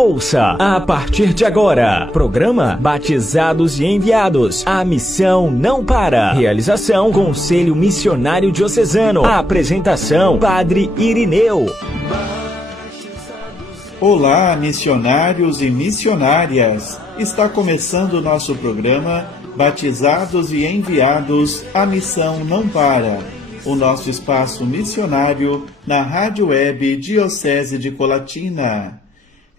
Ouça a partir de agora, programa Batizados e Enviados. A missão não para. Realização Conselho Missionário Diocesano. A apresentação Padre Irineu. Olá, missionários e missionárias. Está começando o nosso programa Batizados e Enviados. A missão não para. O nosso espaço missionário na Rádio Web Diocese de Colatina.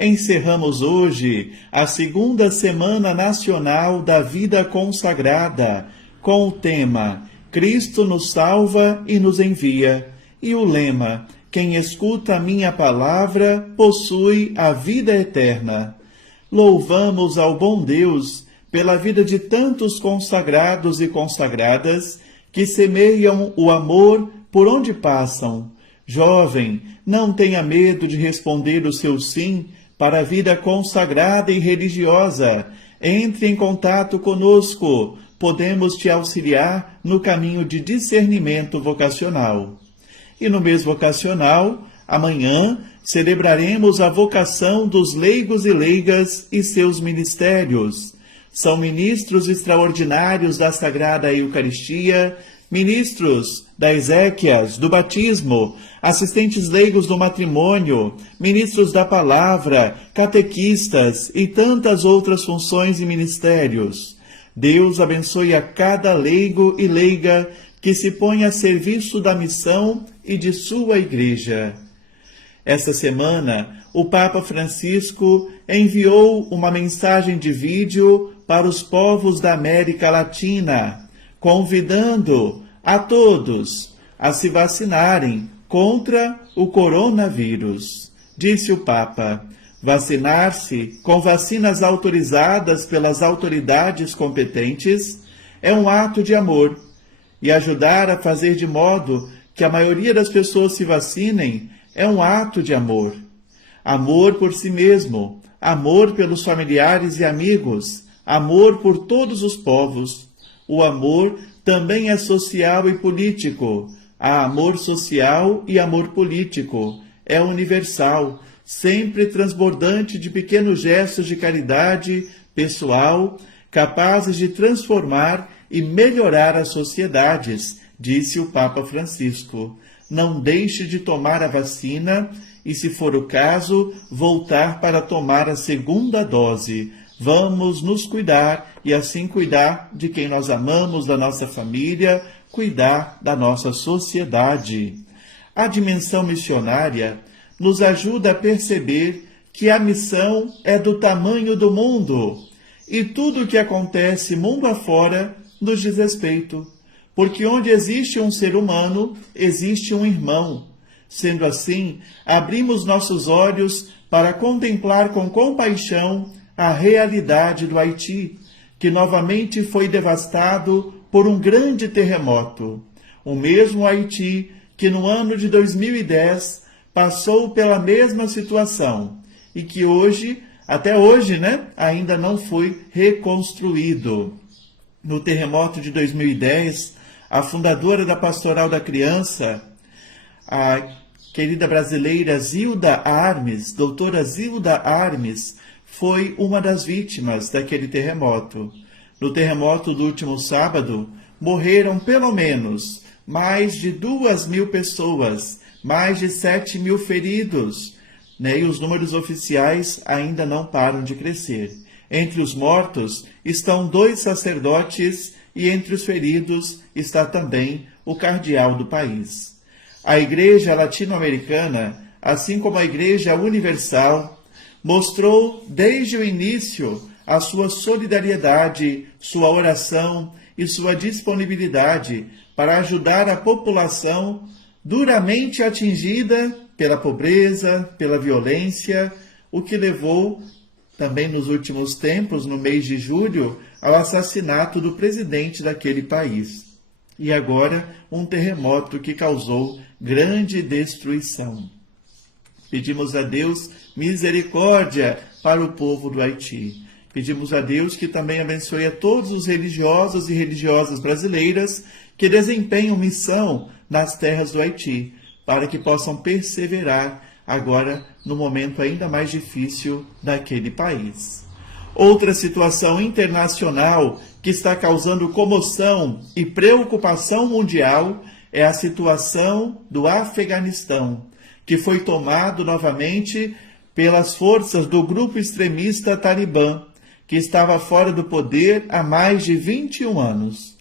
Encerramos hoje a segunda Semana Nacional da Vida Consagrada, com o tema Cristo nos salva e nos envia, e o lema Quem escuta a minha palavra possui a vida eterna. Louvamos ao bom Deus pela vida de tantos consagrados e consagradas que semeiam o amor por onde passam. Jovem, não tenha medo de responder o seu sim para a vida consagrada e religiosa. Entre em contato conosco. Podemos te auxiliar no caminho de discernimento vocacional. E no mês vocacional, amanhã, celebraremos a vocação dos leigos e leigas e seus ministérios. São ministros extraordinários da Sagrada Eucaristia, ministros da exéquias, do batismo, assistentes leigos do matrimônio, ministros da palavra, catequistas e tantas outras funções e ministérios. Deus abençoe a cada leigo e leiga que se põe a serviço da missão e de sua Igreja. Esta semana, o Papa Francisco enviou uma mensagem de vídeo para os povos da América Latina, convidando a todos a se vacinarem contra o coronavírus. Disse o Papa: vacinar-se com vacinas autorizadas pelas autoridades competentes é um ato de amor, e ajudar a fazer de modo que a maioria das pessoas se vacinem é um ato de amor. Amor por si mesmo, amor pelos familiares e amigos, amor por todos os povos. O amor também é social e político. Há amor social e amor político. É universal, sempre transbordante de pequenos gestos de caridade pessoal, capazes de transformar e melhorar as sociedades, disse o Papa Francisco. Não deixe de tomar a vacina e, se for o caso, voltar para tomar a segunda dose. Vamos nos cuidar e assim cuidar de quem nós amamos, da nossa família, cuidar da nossa sociedade. A dimensão missionária nos ajuda a perceber que a missão é do tamanho do mundo e tudo o que acontece mundo afora nos diz respeito, porque onde existe um ser humano, existe um irmão. Sendo assim, abrimos nossos olhos para contemplar com compaixão a realidade do Haiti, que novamente foi devastado por um grande terremoto. O mesmo Haiti que no ano de 2010 passou pela mesma situação e que hoje, até hoje, ainda não foi reconstruído. No terremoto de 2010, a fundadora da Pastoral da Criança, a querida brasileira Zilda Armes, doutora Zilda Armes, foi uma das vítimas daquele terremoto. No terremoto do último sábado, morreram pelo menos mais de 2.000 pessoas, mais de 7.000 feridos, e os números oficiais ainda não param de crescer. Entre os mortos estão 2 sacerdotes e entre os feridos está também o cardeal do país. A Igreja Latino-Americana, assim como a Igreja Universal, mostrou desde o início a sua solidariedade, sua oração e sua disponibilidade para ajudar a população duramente atingida pela pobreza, pela violência, o que levou também nos últimos tempos, no mês de julho, ao assassinato do presidente daquele país. E agora, um terremoto que causou grande destruição. Pedimos a Deus misericórdia para o povo do Haiti. Pedimos a Deus que também abençoe a todos os religiosos e religiosas brasileiras que desempenham missão nas terras do Haiti, para que possam perseverar agora no momento ainda mais difícil daquele país. Outra situação internacional que está causando comoção e preocupação mundial é a situação do Afeganistão, que foi tomado novamente pelas forças do grupo extremista Talibã, que estava fora do poder há mais de 20 anos.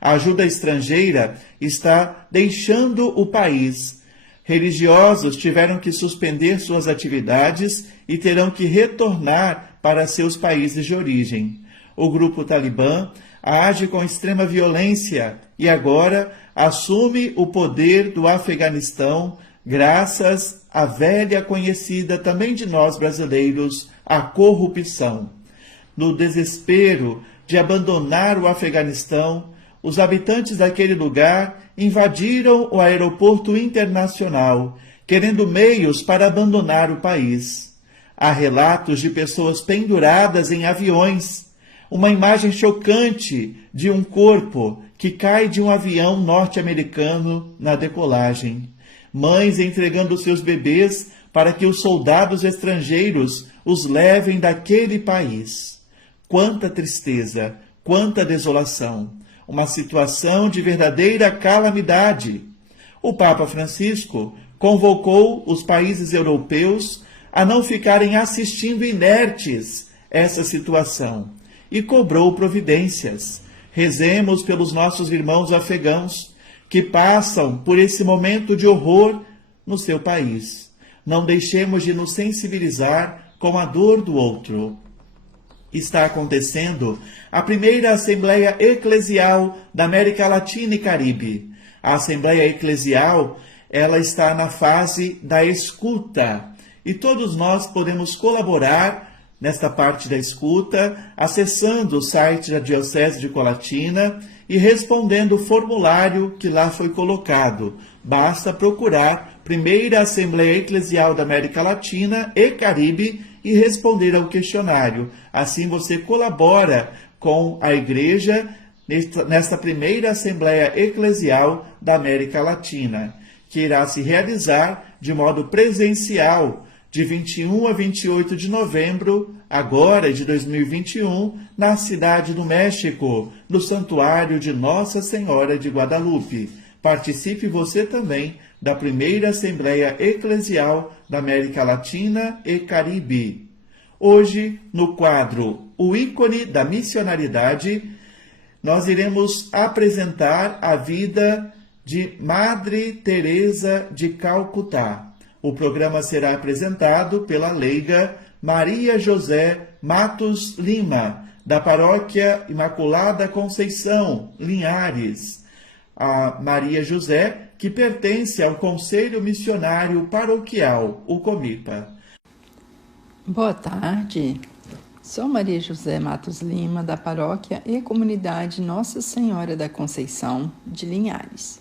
A ajuda estrangeira está deixando o país. Religiosos tiveram que suspender suas atividades e terão que retornar para seus países de origem. O grupo Talibã age com extrema violência e agora assume o poder do Afeganistão graças à velha conhecida também de nós brasileiros, a corrupção. No desespero de abandonar o Afeganistão, os habitantes daquele lugar invadiram o aeroporto internacional, querendo meios para abandonar o país. Há relatos de pessoas penduradas em aviões, uma imagem chocante de um corpo que cai de um avião norte-americano na decolagem. Mães entregando seus bebês para que os soldados estrangeiros os levem daquele país. Quanta tristeza, quanta desolação. Uma situação de verdadeira calamidade. O Papa Francisco convocou os países europeus a não ficarem assistindo inertes essa situação e cobrou providências. Rezemos pelos nossos irmãos afegãos que passam por esse momento de horror no seu país. Não deixemos de nos sensibilizar com a dor do outro. Está acontecendo a primeira Assembleia Eclesial da América Latina e Caribe. A Assembleia Eclesial, ela está na fase da escuta e todos nós podemos colaborar nesta parte da escuta, acessando o site da Diocese de Colatina e respondendo o formulário que lá foi colocado. Basta procurar Primeira Assembleia Eclesial da América Latina e Caribe e responder ao questionário. Assim você colabora com a Igreja nesta primeira Assembleia Eclesial da América Latina, que irá se realizar de modo presencial de 21 a 28 de novembro, agora de 2021, na Cidade do México, no Santuário de Nossa Senhora de Guadalupe. Participe você também da primeira Assembleia Eclesial da América Latina e Caribe. Hoje, no quadro O Ícone da Missionariedade, nós iremos apresentar a vida de Madre Teresa de Calcutá. O programa será apresentado pela leiga Maria José Matos Lima, da Paróquia Imaculada Conceição, Linhares. A Maria José, que pertence ao Conselho Missionário Paroquial, o COMIPA. Boa tarde, sou Maria José Matos Lima, da Paróquia e Comunidade Nossa Senhora da Conceição, de Linhares.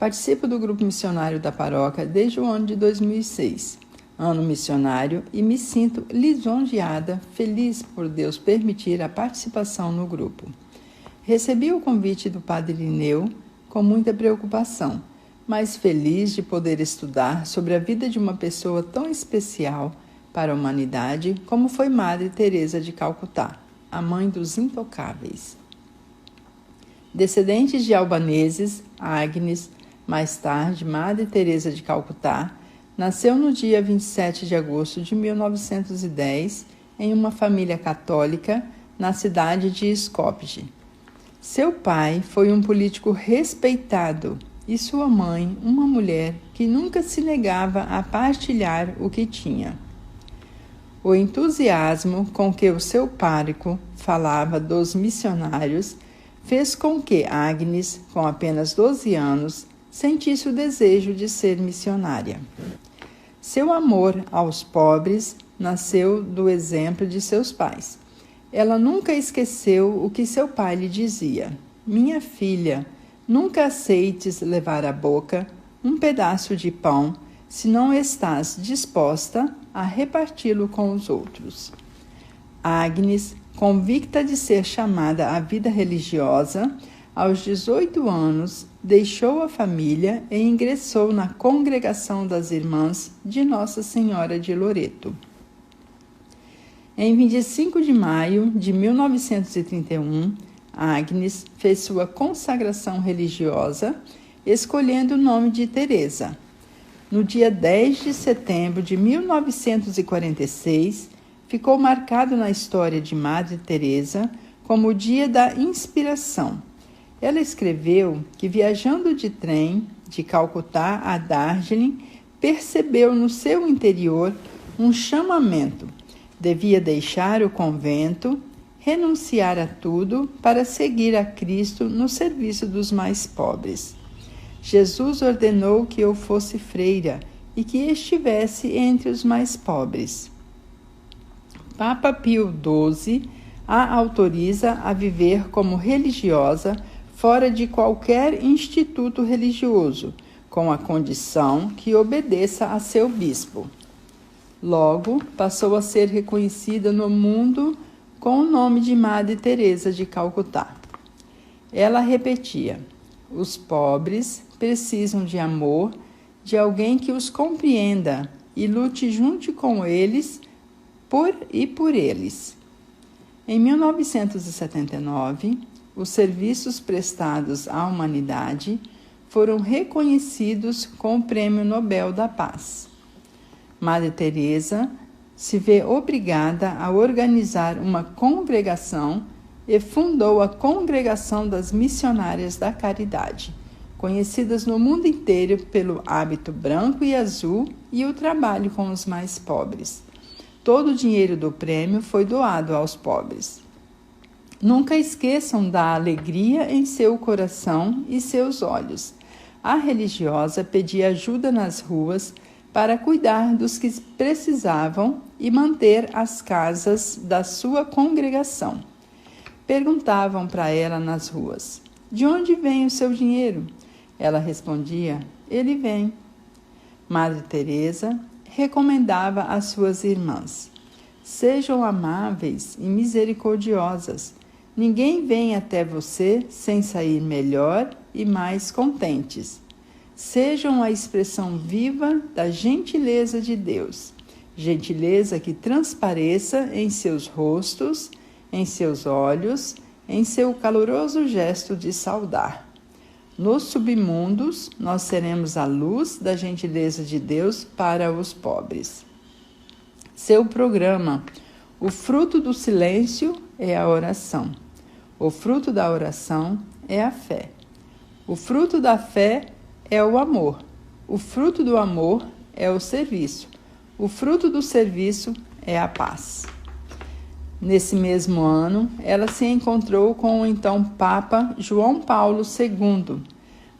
Participo do grupo missionário da paróquia desde o ano de 2006, ano missionário, e me sinto lisonjeada, feliz por Deus permitir a participação no grupo. Recebi o convite do Padre Irineu com muita preocupação, mas feliz de poder estudar sobre a vida de uma pessoa tão especial para a humanidade como foi Madre Teresa de Calcutá, a mãe dos intocáveis. Descendentes de albaneses, Agnes, mais tarde Madre Teresa de Calcutá, nasceu no dia 27 de agosto de 1910 em uma família católica na cidade de Skopje. Seu pai foi um político respeitado e sua mãe uma mulher que nunca se negava a partilhar o que tinha. O entusiasmo com que o seu pároco falava dos missionários fez com que Agnes, com apenas 12 anos, sentisse o desejo de ser missionária. Seu amor aos pobres nasceu do exemplo de seus pais. Ela nunca esqueceu o que seu pai lhe dizia: minha filha, nunca aceites levar à boca um pedaço de pão se não estás disposta a reparti-lo com os outros. Agnes, convicta de ser chamada à vida religiosa, Aos 18 anos, deixou a família e ingressou na Congregação das Irmãs de Nossa Senhora de Loreto. Em 25 de maio de 1931, Agnes fez sua consagração religiosa, escolhendo o nome de Teresa. No dia 10 de setembro de 1946, ficou marcado na história de Madre Teresa como o dia da inspiração. Ela escreveu que, viajando de trem de Calcutá a Darjeeling, percebeu no seu interior um chamamento. Devia deixar o convento, renunciar a tudo para seguir a Cristo no serviço dos mais pobres. Jesus ordenou que eu fosse freira e que estivesse entre os mais pobres. Papa Pio XII a autoriza a viver como religiosa fora de qualquer instituto religioso, com a condição que obedeça a seu bispo. Logo, passou a ser reconhecida no mundo com o nome de Madre Teresa de Calcutá. Ela repetia: os pobres precisam de amor, de alguém que os compreenda e lute junto com eles por eles. Em 1979, os serviços prestados à humanidade foram reconhecidos com o Prêmio Nobel da Paz. Madre Teresa se vê obrigada a organizar uma congregação e fundou a Congregação das Missionárias da Caridade, conhecidas no mundo inteiro pelo hábito branco e azul e o trabalho com os mais pobres. Todo o dinheiro do prêmio foi doado aos pobres. Nunca esqueçam da alegria em seu coração e seus olhos. A religiosa pedia ajuda nas ruas para cuidar dos que precisavam e manter as casas da sua congregação. Perguntavam para ela nas ruas: de onde vem o seu dinheiro? Ela respondia: ele vem. Madre Teresa recomendava às suas irmãs: sejam amáveis e misericordiosas. Ninguém vem até você sem sair melhor e mais contentes. Sejam a expressão viva da gentileza de Deus, gentileza que transpareça em seus rostos, em seus olhos, em seu caloroso gesto de saudar. Nos submundos, nós seremos a luz da gentileza de Deus para os pobres. Seu programa: o fruto do silêncio é a oração. O fruto da oração é a fé. O fruto da fé é o amor. O fruto do amor é o serviço. O fruto do serviço é a paz. Nesse mesmo ano, ela se encontrou com o então Papa João Paulo II,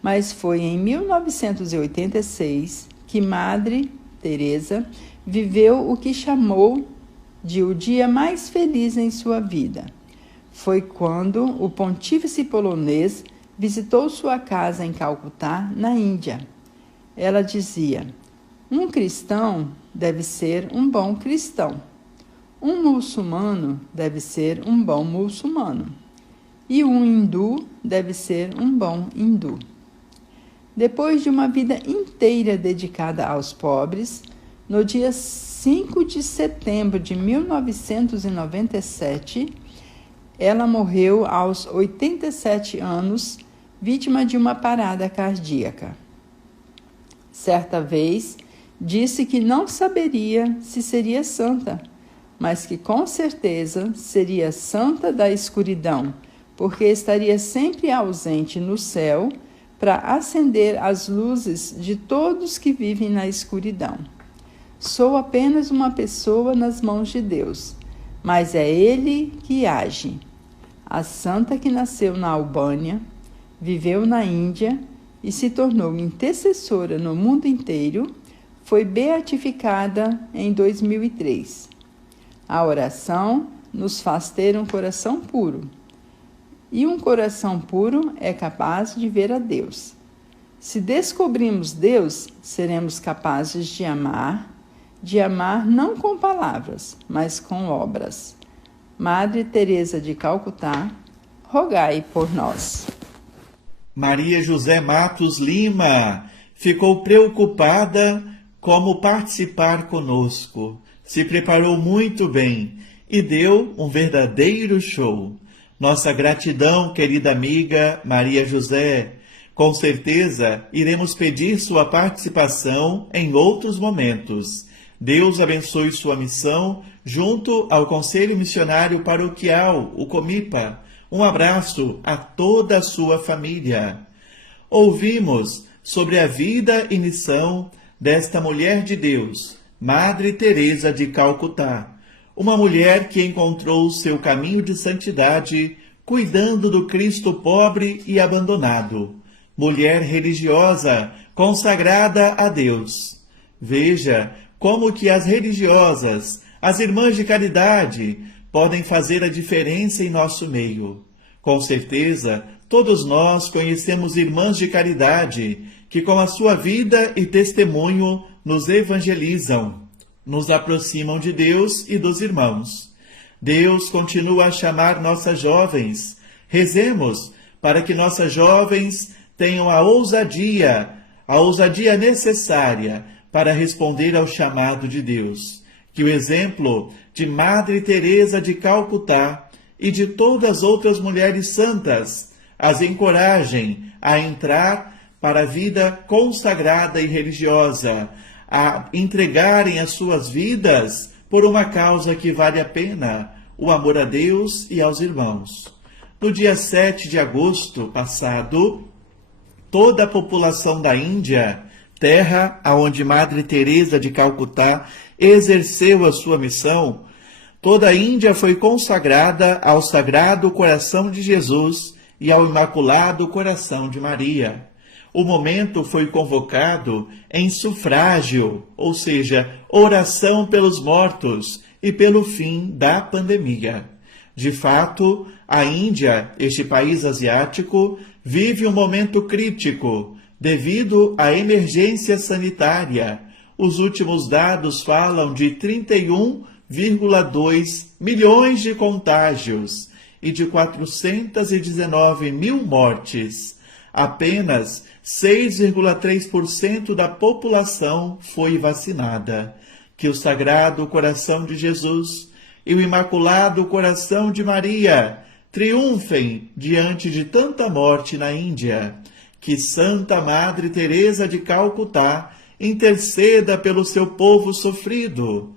mas foi em 1986 que Madre Teresa viveu o que chamou de o dia mais feliz em sua vida. Foi quando o pontífice polonês visitou sua casa em Calcutá, na Índia. Ela dizia: um cristão deve ser um bom cristão. Um muçulmano deve ser um bom muçulmano. E um hindu deve ser um bom hindu. Depois de uma vida inteira dedicada aos pobres, no dia 5 de setembro de 1997, ela morreu aos 87 anos, vítima de uma parada cardíaca. Certa vez, disse que não saberia se seria santa, mas que com certeza seria santa da escuridão, porque estaria sempre ausente no céu para acender as luzes de todos que vivem na escuridão. Sou apenas uma pessoa nas mãos de Deus, mas é Ele que age. A santa que nasceu na Albânia, viveu na Índia e se tornou intercessora no mundo inteiro, foi beatificada em 2003. A oração nos faz ter um coração puro. E um coração puro é capaz de ver a Deus. Se descobrimos Deus, seremos capazes de amar não com palavras, mas com obras. Madre Teresa de Calcutá, rogai por nós. Maria José Matos Lima ficou preocupada como participar conosco. Se preparou muito bem e deu um verdadeiro show. Nossa gratidão, querida amiga Maria José. Com certeza, iremos pedir sua participação em outros momentos. Deus abençoe sua missão junto ao Conselho Missionário Paroquial, o COMIPA. Um abraço a toda a sua família. Ouvimos sobre a vida e missão desta mulher de Deus, Madre Teresa de Calcutá, uma mulher que encontrou o seu caminho de santidade cuidando do Cristo pobre e abandonado. Mulher religiosa, consagrada a Deus. Veja como que as religiosas, as irmãs de caridade, podem fazer a diferença em nosso meio. Com certeza, todos nós conhecemos irmãs de caridade que com a sua vida e testemunho nos evangelizam, nos aproximam de Deus e dos irmãos. Deus continua a chamar nossas jovens. Rezemos para que nossas jovens tenham a ousadia necessária para responder ao chamado de Deus. Que o exemplo de Madre Teresa de Calcutá e de todas as outras mulheres santas as encorajem a entrar para a vida consagrada e religiosa, a entregarem as suas vidas por uma causa que vale a pena, o amor a Deus e aos irmãos. No dia 7 de agosto passado, toda a população da Índia, terra aonde Madre Teresa de Calcutá exerceu a sua missão, toda a Índia foi consagrada ao Sagrado Coração de Jesus e ao Imaculado Coração de Maria. O momento foi convocado em sufrágio, ou seja, oração pelos mortos e pelo fim da pandemia. De fato, a Índia, este país asiático, vive um momento crítico devido à emergência sanitária. Os últimos dados falam de 31,2 milhões de contágios e de 419 mil mortes. Apenas 6,3% da população foi vacinada. Que o Sagrado Coração de Jesus e o Imaculado Coração de Maria triunfem diante de tanta morte na Índia. Que Santa Madre Teresa de Calcutá interceda pelo seu povo sofrido.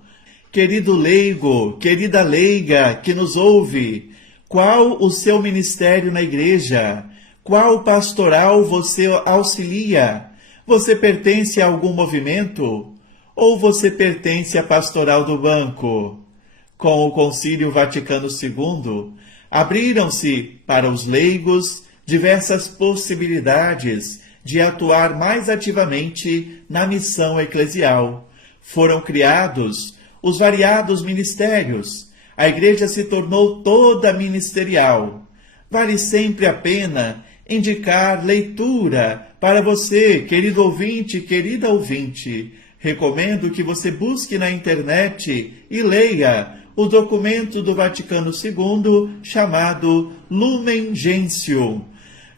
Querido leigo, querida leiga que nos ouve, qual o seu ministério na igreja? Qual pastoral você auxilia? Você pertence a algum movimento? Ou você pertence à pastoral do banco? Com o Concílio Vaticano II, abriram-se para os leigos diversas possibilidades de atuar mais ativamente na missão eclesial. Foram criados os variados ministérios. A igreja se tornou toda ministerial. Vale sempre a pena indicar leitura para você, querido ouvinte, querida ouvinte. Recomendo que você busque na internet e leia o documento do Vaticano II chamado Lumen Gentium.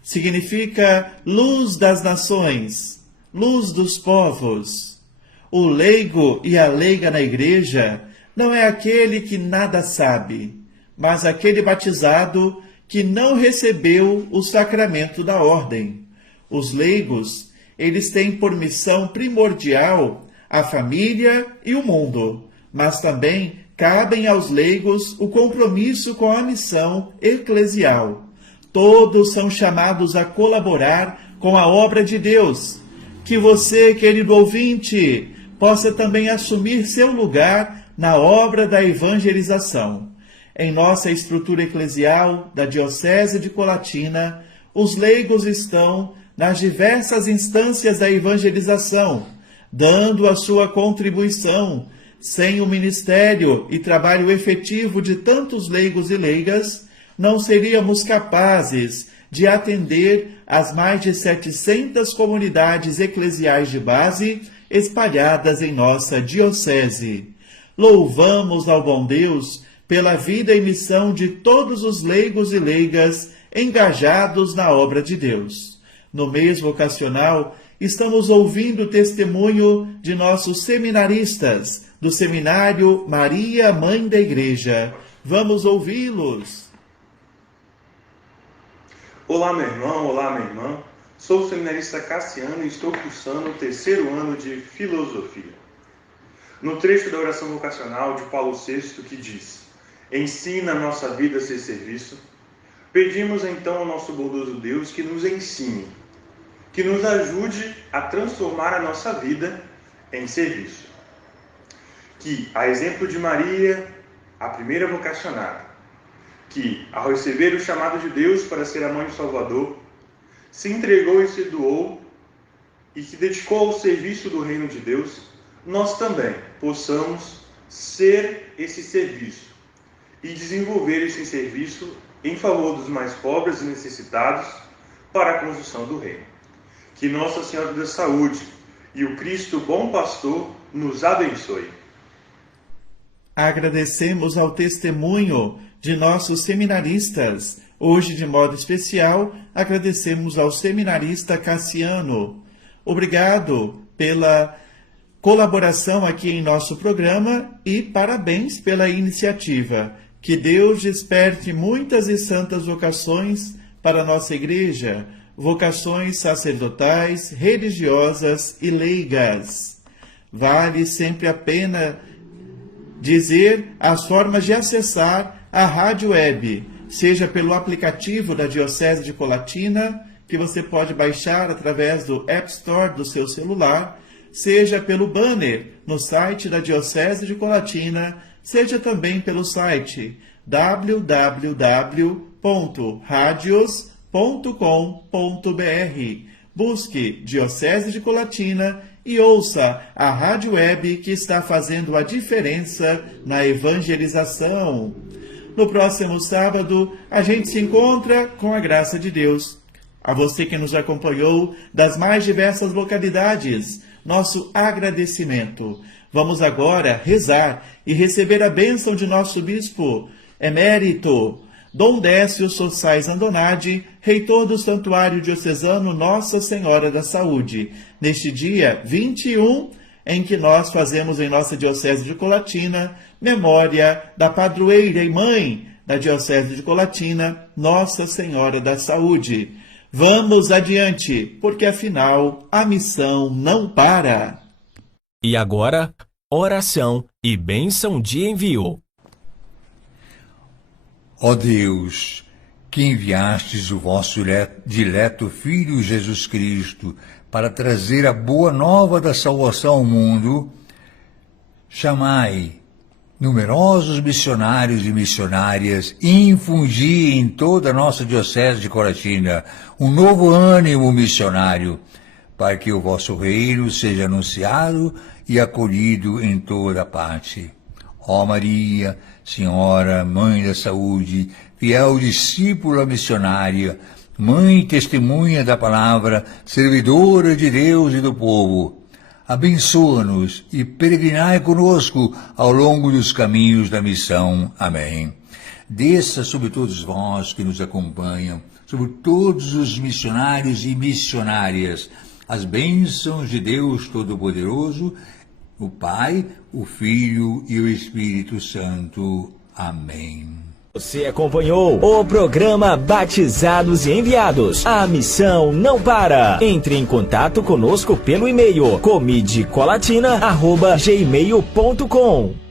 Significa luz das nações, luz dos povos. O leigo e a leiga na igreja não é aquele que nada sabe, mas aquele batizado que não recebeu o sacramento da ordem. Os leigos, eles têm por missão primordial a família e o mundo, mas também cabem aos leigos o compromisso com a missão eclesial. Todos são chamados a colaborar com a obra de Deus. Que você, querido ouvinte, possa também assumir seu lugar na obra da evangelização. Em nossa estrutura eclesial da Diocese de Colatina, os leigos estão nas diversas instâncias da evangelização, dando a sua contribuição. Sem o ministério e trabalho efetivo de tantos leigos e leigas, não seríamos capazes de atender as mais de 700 comunidades eclesiais de base espalhadas em nossa diocese. Louvamos ao bom Deus pela vida e missão de todos os leigos e leigas engajados na obra de Deus. No mês vocacional, estamos ouvindo o testemunho de nossos seminaristas do Seminário Maria, Mãe da Igreja. Vamos ouvi-los. Olá, meu irmão, olá, minha irmã. Sou o seminarista Cassiano e estou cursando o 3º ano de Filosofia. No trecho da oração vocacional de Paulo VI, que diz: ensina a nossa vida a ser serviço, pedimos então ao nosso bondoso Deus que nos ensine, que nos ajude a transformar a nossa vida em serviço. Que, a exemplo de Maria, a primeira vocacionada, que, ao receber o chamado de Deus para ser a mãe do Salvador, se entregou e se doou e se dedicou ao serviço do reino de Deus, nós também possamos ser esse serviço e desenvolver esse serviço em favor dos mais pobres e necessitados para a construção do reino. Que Nossa Senhora da Saúde e o Cristo Bom Pastor nos abençoe. Agradecemos ao testemunho de nossos seminaristas. Hoje, de modo especial, agradecemos ao seminarista Cassiano. Obrigado pela colaboração aqui em nosso programa e parabéns pela iniciativa. Que Deus desperte muitas e santas vocações para a nossa igreja, vocações sacerdotais, religiosas e leigas. Vale sempre a pena dizer as formas de acessar a rádio web, seja pelo aplicativo da Diocese de Colatina, que você pode baixar através do App Store do seu celular, seja pelo banner no site da Diocese de Colatina, seja também pelo site www.radios.com.br. Busque Diocese de Colatina e ouça a rádio web que está fazendo a diferença na evangelização. No próximo sábado, a gente se encontra com a graça de Deus. A você que nos acompanhou das mais diversas localidades, nosso agradecimento. Vamos agora rezar e receber a bênção de nosso bispo emérito, Dom Décio Sossais Andonadi, reitor do Santuário Diocesano Nossa Senhora da Saúde, neste dia 21, em que nós fazemos em nossa Diocese de Colatina memória da padroeira e mãe da Diocese de Colatina, Nossa Senhora da Saúde. Vamos adiante, porque afinal a missão não para. E agora, oração e bênção de envio. Ó Deus, que enviastes o vosso dileto Filho Jesus Cristo para trazer a boa nova da salvação ao mundo, chamai numerosos missionários e missionárias e infundi em toda a nossa Diocese de Colatina um novo ânimo missionário, para que o vosso reino seja anunciado e acolhido em toda parte. Ó Maria, Senhora, Mãe da Saúde, fiel discípula missionária, Mãe e testemunha da palavra, servidora de Deus e do povo, abençoa-nos e peregrinai conosco ao longo dos caminhos da missão. Amém. Desça sobre todos vós que nos acompanham, sobre todos os missionários e missionárias, as bênçãos de Deus Todo-Poderoso, o Pai, o Filho e o Espírito Santo. Amém. Você acompanhou o programa Batizados e Enviados. A missão não para. Entre em contato conosco pelo e-mail comidecolatina@gmail.com.